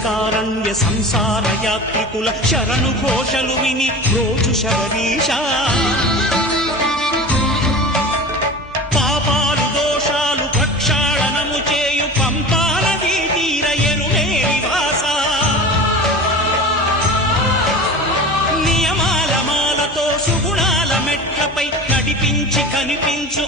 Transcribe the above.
క్షణికారణ్య సంసార యాత్రికుల శరణు ఘోషలు విని రోజు శబరీష పాపాలు దోషాలు ప్రక్షాళనము చేయు పంపానదీ తీర ఎరుడే నివాస నియమాల మాలతో సుగుణాల మెట్లపై నడిపించి కనిపించు